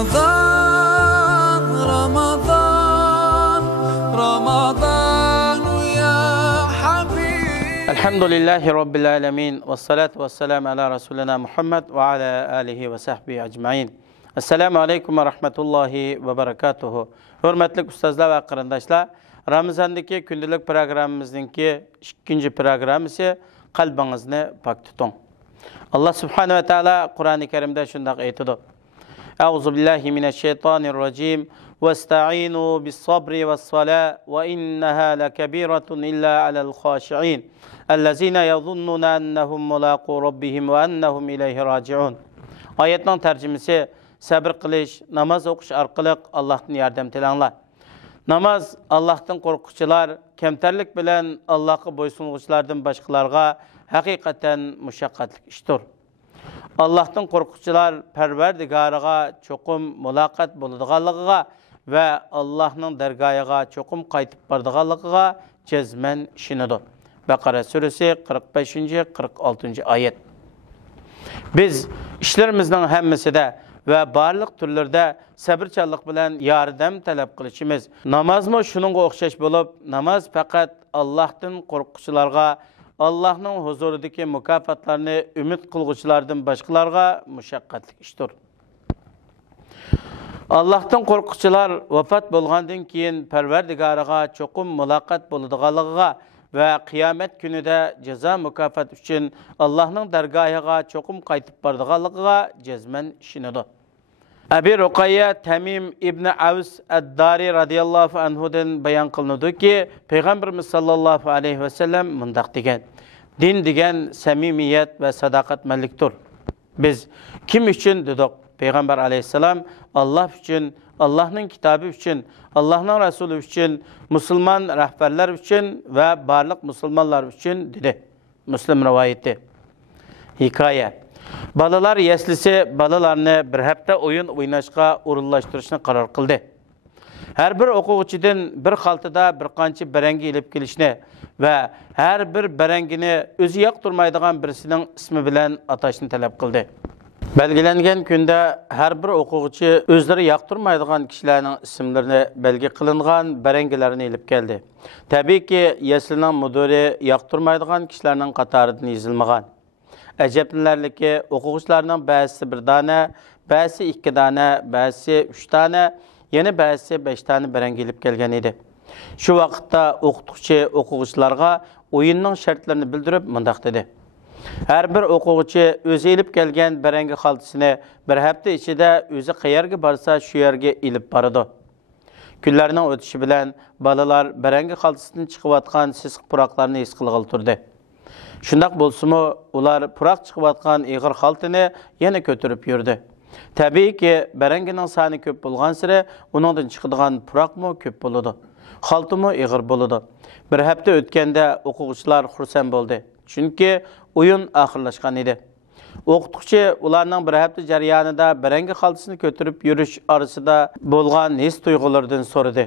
رمضان رمضان رمضان يا حبيب الحمد لله رب العالمين والصلاة والسلام على رسولنا محمد وعلى آله وصحبه أجمعين. Esselamu Aleyküm ve Rahmetullahi ve Berekatuhu. Hürmetli ustazlar ve kardeşler, Ramazan'daki gündelik programımızdaki ikinci programı ise kalbinizni pak tutun. Allah Subhanahu ve Teala Kur'an-ı Kerim'de şundak ayetidir. Euzubillahimineşşeytanirracim. Vesta'inu bis-sabri ve's-salâ ve inneha lekebiratun illa alel khâşi'in. Ellezîne yazunnuna ennehum mulâqû rabbihim ve ennehum ileyhi râci'un. Ayetinin tercümesi sabır qilish, namaz o'qish orqali Allohdan yordam tilanglar. Namaz Allohdan qo'rquvchilar, kamtarlik bilan Allohga bo'ysunuvchilardan boshqalarga haqiqatan mushaqqatli ishdir. Allohdan qo'rquvchilar Parvardigoriga cho'qim muloqot bo'ladiganligiga va Allohning dargohiga cho'qim qaytib boradiganligiga jazman ishonadi. Baqara surasi 45-46 oyat. Biz ishlarimizning hammasida ve barlıq türlerde sabırçılık bilen yardım talep kılışımız. Namazmı şununla okşaş bulup, namaz fakat Allah'tan korkucularga, Allah'ın huzurudaki mükafatlarını ümit kılgıçlardan başkalarga müşakkatlik iştir. Allah'tan korkucular vefat bolğandan keyin Parvardigoriga çoqum mülaqat boladiganligiga ve kıyamet günü de ceza mükafat üçün Allah'ın dergahıga çoqum qaytib baradiganligiga jazman ishonadi. Abi Ruqayya Tamim ibn Avs ad-Dari radiyallahu anhudan bayon qilinadi ki, Peygamberimiz sallallahu aleyhi ve sellem mundaq degan: din degan samimiyat ve sadoqatmanlikdir. Biz kim üçün dedik? Peygamber aleyhisselam Allah üçün, Allah'ın kitabı üçün, Allah'ın Resulü üçün, Müslüman rahberler üçün ve barlıq Müslümanlar üçün dedi. Müslim rivayeti. Hikaye. Balalar yeslisi balalarını bir hafta oyun oynashga o'rinlashtirishni qaror qildi. Her bir o'quvchidan bir xaltada bir qancha barangi ilib kelishni va har bir barangini o'zi yoqtirmaydigan birisining ismi bilan atashni talab qildi. Belgilengen kunda her bir o'quvchi o'zlari yoqtirmaydigan kishilarning ismlarini belgi qilingan barangilarni ilib keldi. Tabiiyki, yeslining mudiri yoqtirmaydigan kishilarning qatoridan yozilmagan. Əcəblərlikə oxucularının bəzisi bir dana, bəzisi 2 dana, bəzisi 3 dana, yeni bəzisi 5 dana bərəng elib gələn idi. Şu vaxtda oxutuqçu oxucularga oyunun şərtlərini bildirib mındaq dedi. Hər bir oxucu özü elib gələn bərəngi xaltısını bir həftə içində özü qayerga barsa şu yerga elib barıdı. Günlərinin ötüşü bilən balalar bərəngi xaltısından çıxıb atqan sisiq puraqlarını his qılğılı turdu. Şundaq bolsumu, ular puraq çıxıb atqan iğir xaltını yana kötürüb yurdu. Təbii ki, bərənginin sani köp bolğan sırı, onundan çıxıdığan puraq mı köp boludu. Xaltı mı iğir boludu. Bir həftə ötkəndə oxucular xursan boldu. Çünki oyun axırlaşqan idi. Oxutuqçu ularning bir həftə jaryanida bərəngi xaltısını kötürüb yürüş arasında bolğan his tuyğulardan sorudu.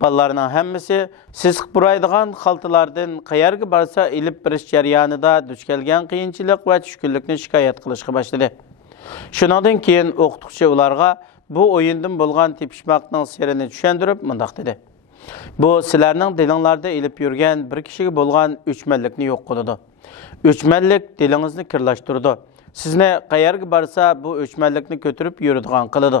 Ballarının həmmisi sisiq buraydigan xaltılardan qayerga barsa ilib birish jarayonida duch kelgan qiyinchilik va tushkunlikni shikoyat qilishga boshladi. Shundan keyin o'qituvchi ularga bu o'yindan bo'lgan tepishmoqning sirini tushuntirib mundaq dedi. Bu sizlarning dilinglarda ilib yurgan bir kishiga bo'lgan o'chmanlikni yo'q qiladi. O'chmanlik dilingizni kirlashtirdi. Sizni qayerga barsa bu o'chmanlikni ko'tarib yuradigan qiladi.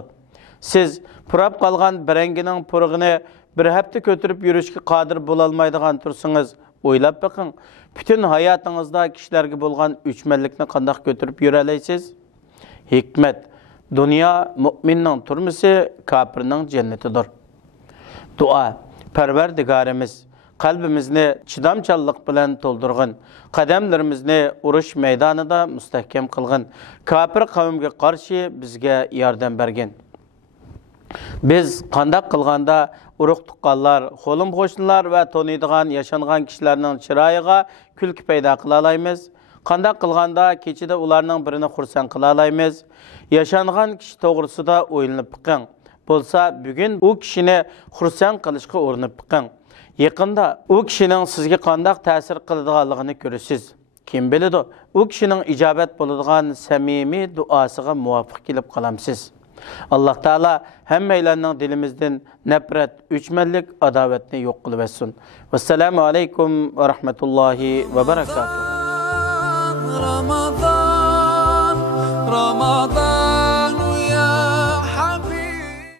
Siz purab qolgan barangining purug'ini bir hafta kötürüp yürüyüşke qadir bolalmaydigan tursanız, oylab bakın, bütün hayatınızda kişilerge bolgan üçmellikni qandaq kötürüp yürəleysiz? Hikmet, dünya müminnin turmusi, kafirinin cennetidir. Dua, Parvardigorimiz, qalbimizni chidamchanlik bilan to'ldirgin, qadamlarimizni urush maydonida mustahkam qilgin, kafir qavmga qarshi bizga yordam bergin. Biz qandaq qilganda uruq tuqqanlar, qo'lim qo'shnilar va taniydigan, yaşangan kishilarning chiroyiga kulki paydo qila olamiz. Qandaq qilganda kechida ularning birini xursand qila olamiz. Yaşangan kishi to'g'risida o'ylanib biqing. Bo'lsa, bugun u kishini xursand qilishga urinib biqing. Yaqinda u kishining sizga qandaq ta'sir qiladiganligini ko'rasiz. Kim biladi, u kishining ijobat bo'ladigan samimiy duosiga muvofiq kelib qolamsiz. Allah Teala hemmeylerinin dilimizden nefret, üçmellik adavetini yok kılıversin. Vesselamu aleyküm ve rahmetullahi ve berekatuhu. Ramazan